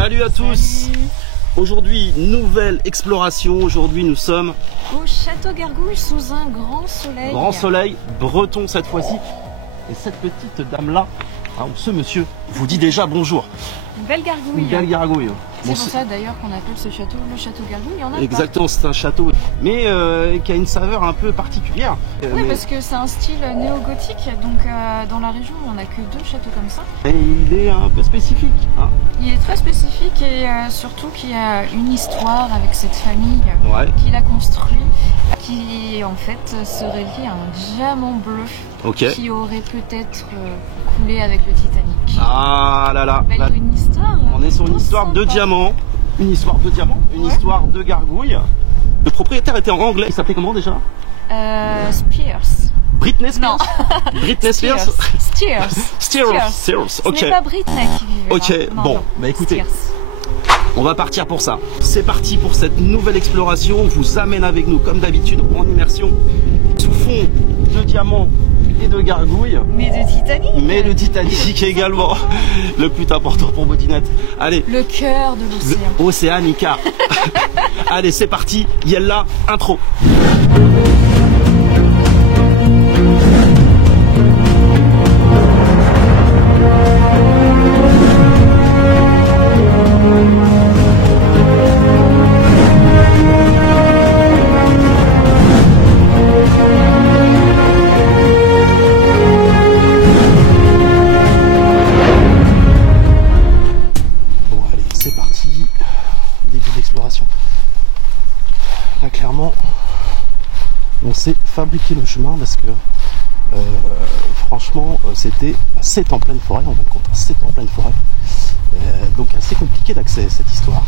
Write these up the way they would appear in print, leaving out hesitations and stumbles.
Salut à tous. Aujourd'hui, nouvelle exploration. Aujourd'hui, nous sommes au Château Gargouille sous un grand soleil. Grand soleil, breton cette fois-ci. Et cette petite dame-là, hein, ce monsieur, vous dit déjà bonjour. Une belle gargouille. Une belle gargouille. C'est pour ça d'ailleurs qu'on appelle ce château le Château Gargouille. Il y en a exactement, c'est un château, mais qui a une saveur un peu particulière. Oui, parce que c'est un style néo-gothique. Donc dans la région, il n'y en a que 2 châteaux comme ça. Et il est un peu spécifique. Hein. Il est très spécifique et surtout qu'il y a une histoire avec cette famille qui l'a construit, qui en fait serait liée à un diamant bleu qui aurait peut-être coulé avec le Titanic. Ah là là, une histoire. On est sur une histoire de diamant, une histoire de diamant, une histoire de gargouille. Le propriétaire était en anglais, il s'appelait comment déjà? Spears. Britney Spears. Non. Britney Spears. Spears. Ok. Ce n'est pas Britney qui vivait. Ok. Bon, bah écoutez, on va partir pour ça. C'est parti pour cette nouvelle exploration. On vous amène avec nous comme d'habitude en immersion sous fond de diamants et de gargouilles. Mais de Titanic. Mais de Titanic également. Le plus important pour Bodinette. Allez. Le cœur de l'océan. Océanica. Allez, c'est parti. Yella, intro. Là, clairement, on s'est fabriqué le chemin parce que franchement, c'est en pleine forêt, en fin de compte, c'est en pleine forêt. Donc assez compliqué d'accès cette histoire.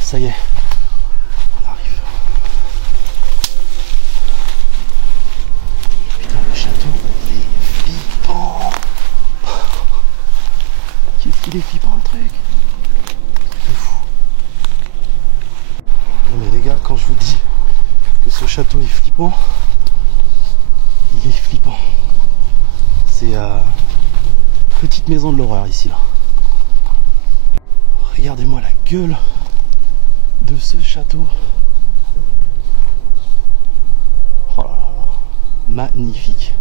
Ça y est, on arrive. Putain, le château, il est flippant. Qu'est-ce qu'il est flippant le truc? C'est fou. Non mais les gars, quand je vous dis que ce château est flippant, il est flippant. C'est petite maison de l'horreur ici là. Regardez-moi la gueule de ce château. Oh là là. Magnifique.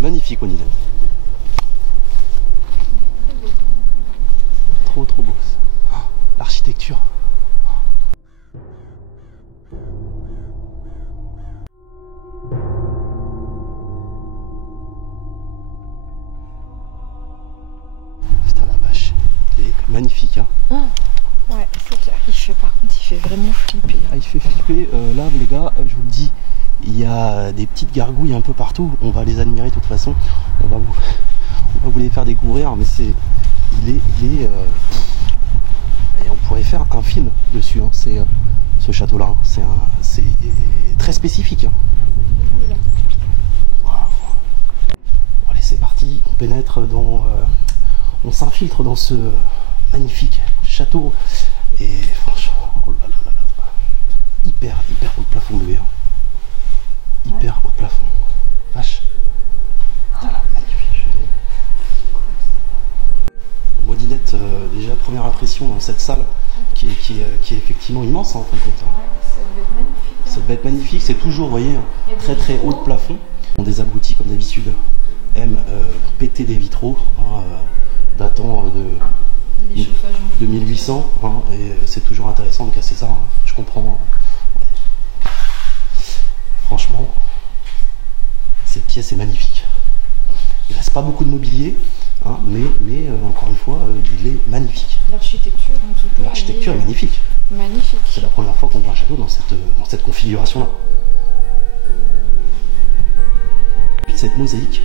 Magnifique on y est. Trop beau. L'architecture. Putain la vache. Il est magnifique hein. Ouais, c'est clair. Par contre, il fait vraiment flipper. Ah, il fait flipper. Là, les gars, je vous le dis, il y a des petites gargouilles un peu partout. On va les admirer de toute façon. On va vous les faire découvrir. Mais et on pourrait faire un film dessus. Hein. C'est ce château-là. Hein. C'est très spécifique. Hein. Wow. Bon, allez, c'est parti. On pénètre dans. On s'infiltre dans ce magnifique château et franchement oh là là là là, hyper haut de plafond levé hein. Hyper haut de plafond vache. Magnifique. Bodinette, déjà première impression dans cette salle qui est effectivement immense hein, en fin de compte hein. Ça devait être magnifique, c'est toujours vous voyez très haut de plafond. Des abrutis comme d'habitude aiment péter des vitraux hein, datant de 1800 hein, et c'est toujours intéressant de casser ça hein, je comprends ouais. Franchement cette pièce est magnifique, il reste pas beaucoup de mobilier hein, mais encore une fois il est magnifique. L'architecture en tout cas, l'architecture est magnifique, c'est la première fois qu'on voit un château dans cette configuration là. Cette mosaïque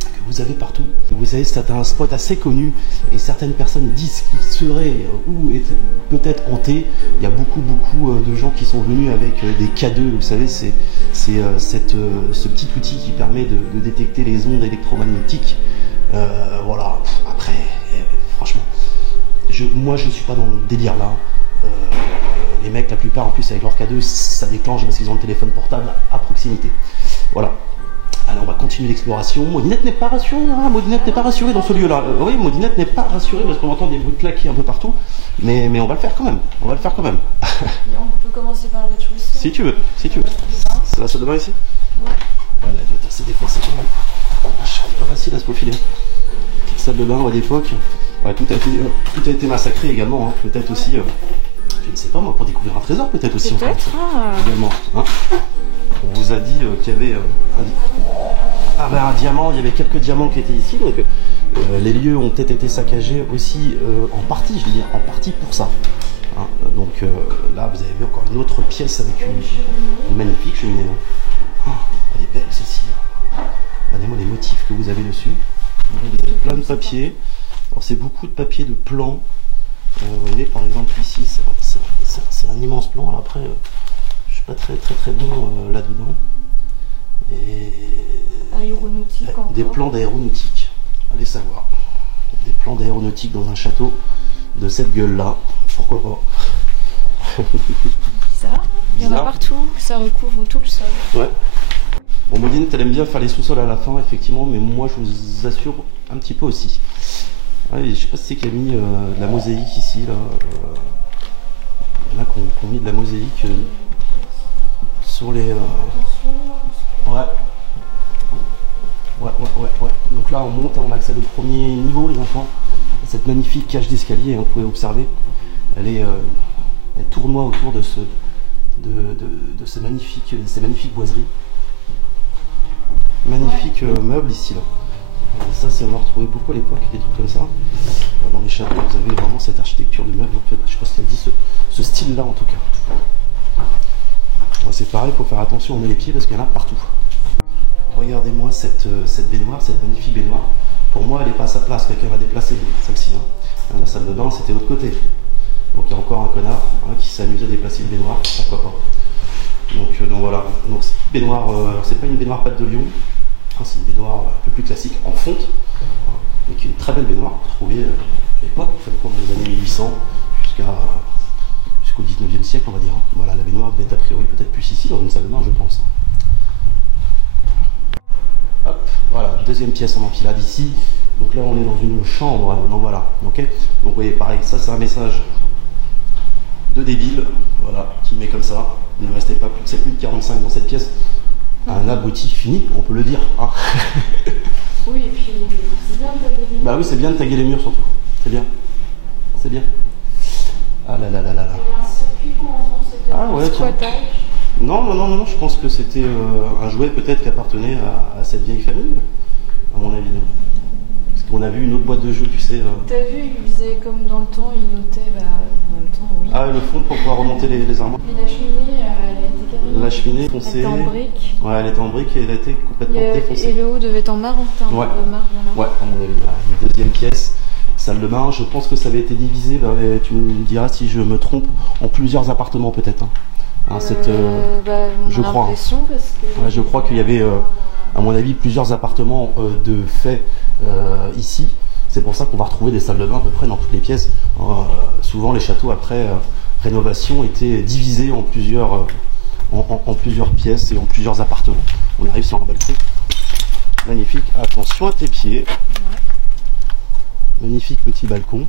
que vous avez partout. Vous savez, c'est un spot assez connu et certaines personnes disent qu'il serait ou peut-être hanté. Il y a beaucoup de gens qui sont venus avec des K2, vous savez, c'est ce petit outil qui permet de détecter les ondes électromagnétiques. Voilà, après, franchement, moi je suis pas dans le délire là. Les mecs, la plupart en plus avec leur K2, ça déclenche parce qu'ils ont le téléphone portable à proximité. Voilà. Allez, on va continuer l'exploration. Modinette n'est pas rassurée, hein. Modinette n'est pas rassurée dans ce lieu-là. Oui, Modinette n'est pas rassurée parce qu'on entend des bruits de claquer un peu partout. Mais on va le faire quand même. On va le faire quand même. On peut commencer par le rez-de-chaussée. Si tu veux, si tu veux. C'est la salle de bain ici? Ouais. Voilà, elle doit être assez défoncée quand même. C'est pas facile à se profiler. Petite salle de bain à l'époque. Ouais, tout a été massacré également. Hein. Peut-être aussi, je ne sais pas moi, pour découvrir un trésor peut-être aussi. Peut-être. Également. Hein. On vous a dit qu'il y avait un diamant, il y avait quelques diamants qui étaient ici, donc les lieux ont peut-être été saccagés aussi en partie, je veux dire, en partie pour ça. Hein, donc là, vous avez vu encore une autre pièce avec une magnifique cheminée. Hein. Oh, elle est belle celle-ci. Regardez-moi les motifs que vous avez dessus. Vous avez plein de papiers. Alors c'est beaucoup de papiers de plans. Vous voyez par exemple ici, c'est un immense plan. Alors après, je suis pas très bon là-dedans. Et aéronautique encore. Des plans d'aéronautique, allez savoir. Des plans d'aéronautique dans un château de cette gueule-là, pourquoi pas. Bizarre. Il y en a partout, ça recouvre tout le sol. Ouais. Bon, Modinette, elle aime bien faire les sous-sols à la fin, effectivement, mais moi, je vous assure un petit peu aussi. Ouais, je sais pas si c'est qu'il y a mis de la mosaïque ici, là. Il y en a qui ont mis de la mosaïque sur les... Ouais. Donc là, on monte, on accède au premier niveau, les enfants. Cette magnifique cage d'escalier, hein, vous pouvez observer, elle tournoie autour de ces magnifiques boiseries. Magnifique meuble ici, là. Et ça, on en retrouvait beaucoup à l'époque, des trucs comme ça. Dans les châteaux, vous avez vraiment cette architecture de meubles. En fait, je sais pas si elle dit ce style-là, en tout cas. C'est pareil, il faut faire attention, on met les pieds parce qu'il y en a partout. Regardez-moi cette baignoire, cette magnifique baignoire. Pour moi, elle n'est pas à sa place, quelqu'un va déplacer celle-ci. Hein. La salle de bain, c'était de l'autre côté. Donc il y a encore un connard qui s'amuse à déplacer une baignoire, pourquoi pas. Donc voilà, donc cette baignoire, c'est pas une baignoire pâte de lion, hein, c'est une baignoire un peu plus classique, en fonte, mais qui est une très belle baignoire, trouvée à l'époque, dans les années 1800 jusqu'au 19e siècle, on va dire. Hein. Voilà, la baignoire devait être a priori peut-être plus ici, dans une salle de bain, je pense. Hop, voilà, deuxième pièce en empilade ici. Donc là, on est dans une chambre, donc voilà. Okay, donc vous voyez, pareil, ça c'est un message de débile, voilà, qui met comme ça. Il ne restait pas plus de 7,45 dans cette pièce. Un abruti fini, on peut le dire. Hein. Oui, et puis c'est bien de taguer les murs. Bah oui, c'est bien de taguer les murs surtout. C'est bien. C'est bien. Ah là là là là là. Il y a un circuit pour enfants, c'était un squattage. Non, je pense que c'était un jouet peut-être qui appartenait à cette vieille famille, à mon avis. Parce qu'on a vu une autre boîte de jeux, tu sais. T'as vu, il faisait comme dans le temps, il notait dans le temps, oui. Ah, le fond pour pouvoir remonter les armoires. Et la cheminée, elle a été carrément... La cheminée foncée. Elle était en brique. Ouais, elle était en brique et elle a été complètement défoncée. Et le haut devait être en marbre, ouais. Ouais, à mon avis. Une deuxième pièce, salle de bain. Je pense que ça avait été divisé, tu me diras si je me trompe, en plusieurs appartements peut-être. Hein, je crois. Parce que... je crois qu'il y avait, à mon avis, plusieurs appartements de fait ici. C'est pour ça qu'on va retrouver des salles de bain à peu près dans toutes les pièces. Souvent, les châteaux après rénovation étaient divisés en plusieurs pièces et en plusieurs appartements. On arrive sur un balcon. Magnifique. Attention à tes pieds. Ouais. Magnifique petit balcon.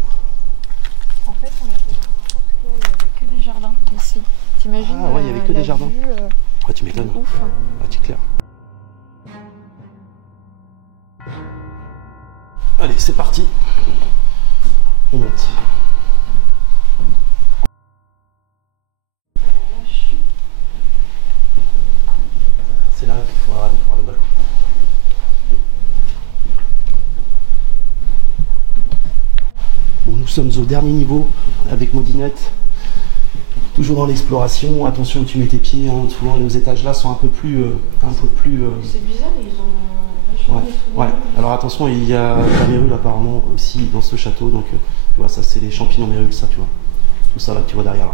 En fait, on a fait en sorte qu'il n'y avait que des jardins ici. T'imagines? Ah ouais, il n'y avait que des jardins. Vue, tu m'étonnes. Ouf. Ah, c'est clair. Allez, c'est parti. On monte. C'est là qu'il faudra aller voir le balcon. Bon, nous sommes au dernier niveau avec Modinette. Toujours dans l'exploration, attention où tu mets tes pieds, hein. Souvent les étages là sont un peu plus... C'est bizarre, ils ont Ouais. Alors attention, il y a la mérule apparemment aussi dans ce château, donc tu vois, ça c'est les champignons mérules, ça tu vois. Tout ça là que tu vois derrière. Là.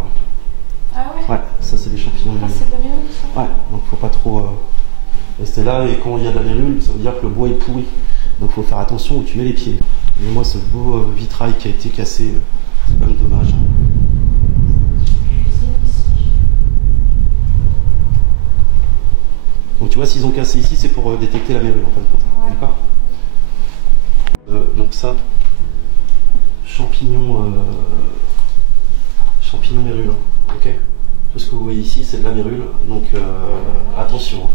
Ah ouais? Ouais, ça c'est des champignons mérules. Ah, c'est de la mérule ça? Ouais, donc faut pas trop rester là, et quand il y a de la mérule, ça veut dire que le bois est pourri. Donc faut faire attention où tu mets les pieds. Et moi, ce beau vitrail qui a été cassé, c'est quand même dommage. Donc tu vois, s'ils ont cassé ici, c'est pour détecter la mérule en fin de compte. Ouais. D'accord. Donc ça, champignons mérule. Ok. Tout ce que vous voyez ici, c'est de la mérule. Donc attention.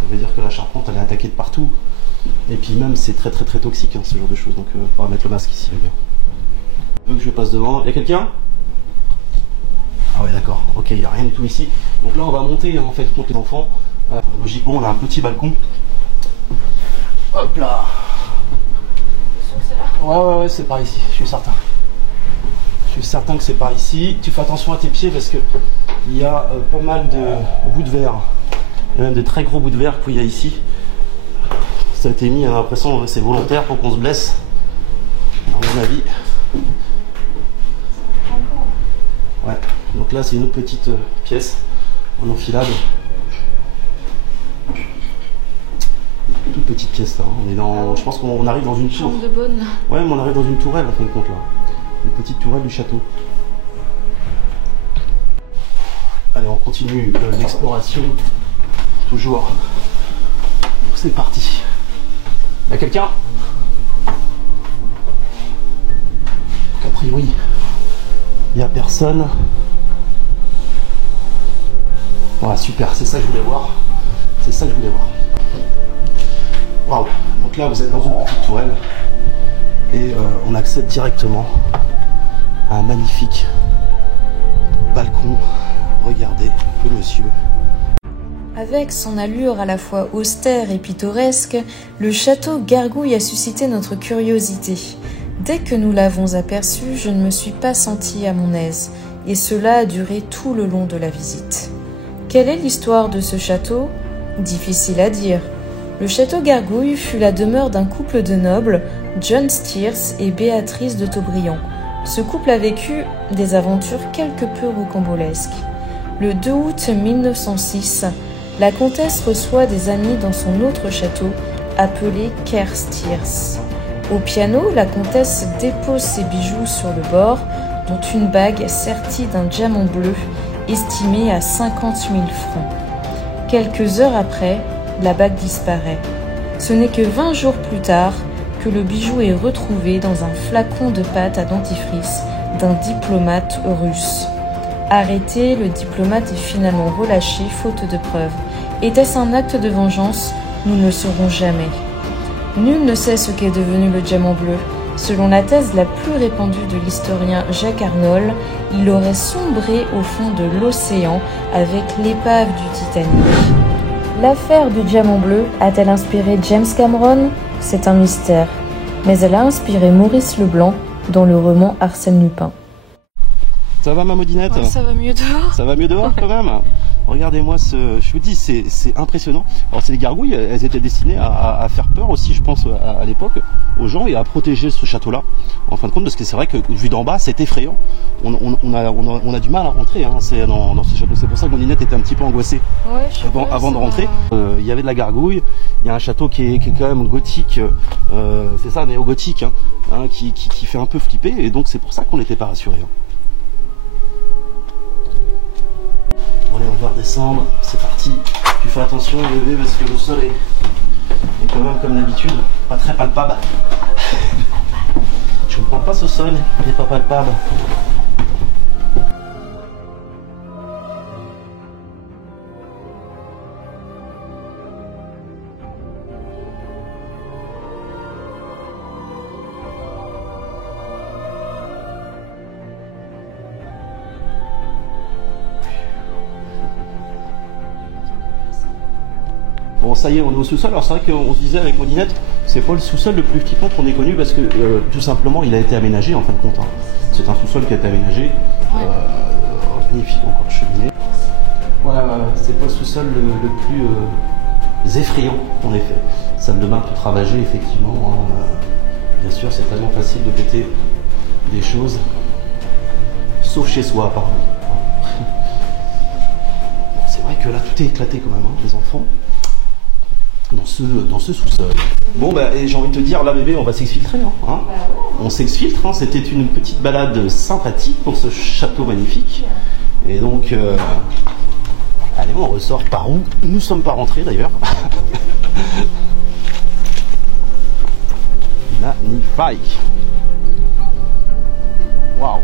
Ça veut dire que la charpente, elle est attaquée de partout. Et puis même, c'est très toxique, hein, ce genre de choses. Donc on va mettre le masque ici, les gars. Tu veux que je passe devant? Il y a quelqu'un? Ah ouais, d'accord. Ok, il n'y a rien du tout ici. Donc là, on va monter, hein, en fait, contre les enfants. Logiquement, on a un petit balcon. Hop là. Ouais, c'est par ici, je suis certain. Je suis certain que c'est par ici. Tu fais attention à tes pieds parce que il y a pas mal de bouts de verre. Il y a même de très gros bouts de verre qu'il y a ici. Ça a été mis, on a l'impression que c'est volontaire pour qu'on se blesse. À mon avis. Ouais, donc là c'est une autre petite pièce en enfilade. Toute petite pièce là, on est dans, je pense qu'on arrive dans une tour. Chambre de bonne. Ouais, mais on arrive dans une tourelle en fin de compte là. Une petite tourelle du château. Allez, on continue l'exploration. Toujours. C'est parti. Il y a quelqu'un? A priori, il n'y a personne. Voilà, super, c'est ça que je voulais voir. C'est ça que je voulais voir. Waouh! Donc là, vous êtes dans une petite tourelle et on accède directement à un magnifique balcon. Regardez le monsieur. Avec son allure à la fois austère et pittoresque, le château Gargouille a suscité notre curiosité. Dès que nous l'avons aperçu, je ne me suis pas sentie à mon aise, et cela a duré tout le long de la visite. Quelle est l'histoire de ce château? Difficile à dire. Le château Gargouille fut la demeure d'un couple de nobles, John Steers et Béatrice de Taubriand. Ce couple a vécu des aventures quelque peu rocambolesques. Le 2 août 1906, la comtesse reçoit des amis dans son autre château, appelé Kerr Steers. Au piano, la comtesse dépose ses bijoux sur le bord, dont une bague sertie d'un diamant bleu, estimée à 50 000 francs. Quelques heures après, la bague disparaît. Ce n'est que 20 jours plus tard que le bijou est retrouvé dans un flacon de pâte à dentifrice d'un diplomate russe. Arrêté, le diplomate est finalement relâché faute de preuves. Était-ce un acte de vengeance? Nous ne le saurons jamais. Nul ne sait ce qu'est devenu le diamant bleu. Selon la thèse la plus répandue de l'historien Jacques Arnold, il aurait sombré au fond de l'océan avec l'épave du Titanic. L'affaire du diamant bleu a-t-elle inspiré James Cameron? C'est un mystère. Mais elle a inspiré Maurice Leblanc dans le roman Arsène Lupin. Ça va ma Modinette? Ouais, ça va mieux dehors. Ça va mieux dehors quand même. Regardez-moi je vous dis, c'est impressionnant. Alors c'est les gargouilles, elles étaient destinées à faire peur aussi, je pense, à l'époque, aux gens et à protéger ce château-là. En fin de compte, parce que c'est vrai que vu d'en bas, c'est effrayant. On a du mal à rentrer dans ce château. C'est pour ça que Modinette était un petit peu angoissée avant de rentrer. Il y avait de la gargouille. Il y a un château qui est quand même gothique, c'est ça, néo-gothique, qui fait un peu flipper. Et donc c'est pour ça qu'on n'était pas rassurés. Allez, on va redescendre, c'est parti. Tu fais attention bébé parce que le sol est quand même comme d'habitude pas très palpable. Je comprends pas ce sol, il n'est pas palpable. Bon, ça y est, on est au sous-sol. Alors c'est vrai qu'on se disait avec Modinette, c'est pas le sous-sol le plus flippant qu'on ait connu parce que tout simplement il a été aménagé en fin de compte. C'est un sous-sol qui a été aménagé. Magnifique encore cheminée. Voilà, c'est pas le sous-sol le plus effrayant en effet. salle de bain tout ravagée, effectivement. Bien sûr, c'est tellement facile de péter des choses, sauf chez soi, pardon. Bon, c'est vrai que là, tout est éclaté quand même, hein, les enfants, dans ce sous-sol. Bon, bah, et j'ai envie de te dire, là, bébé, on va s'exfiltrer. Hein. On s'exfiltre, hein. C'était une petite balade sympathique pour ce château magnifique. Et donc, allez, on ressort par où nous ne sommes pas rentrés d'ailleurs. Magnifique. Waouh.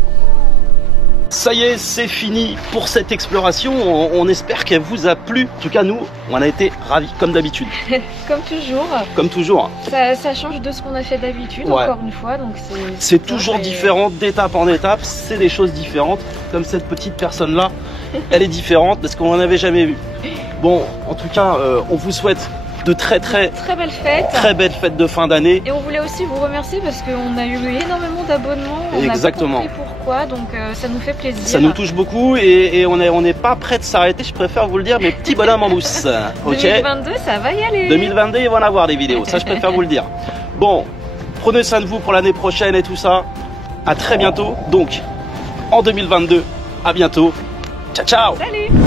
Ça y est, c'est fini pour cette exploration. On espère qu'elle vous a plu. En tout cas, nous, on a été ravis, comme d'habitude. Comme toujours. Comme toujours. Ça change de ce qu'on a fait d'habitude, encore une fois. C'est toujours différent, d'étape en étape. C'est des choses différentes. Comme cette petite personne-là, elle est différente parce qu'on n'en avait jamais vu. Bon, en tout cas, on vous souhaite de très belles fêtes. Très belles fêtes de fin d'année. Et on voulait aussi vous remercier parce qu'on a eu énormément d'abonnements. Exactement. On a pas compris pourquoi, donc ça nous fait plaisir. Ça nous touche beaucoup et on n'est pas prêt de s'arrêter, je préfère vous le dire, mes petits bonhommes en mousse. Okay. 2022, ça va y aller. 2022, ils vont en avoir des vidéos, ça je préfère vous le dire. Bon, prenez soin de vous pour l'année prochaine et tout ça. À très bientôt. Donc, en 2022, à bientôt. Ciao, ciao. Salut.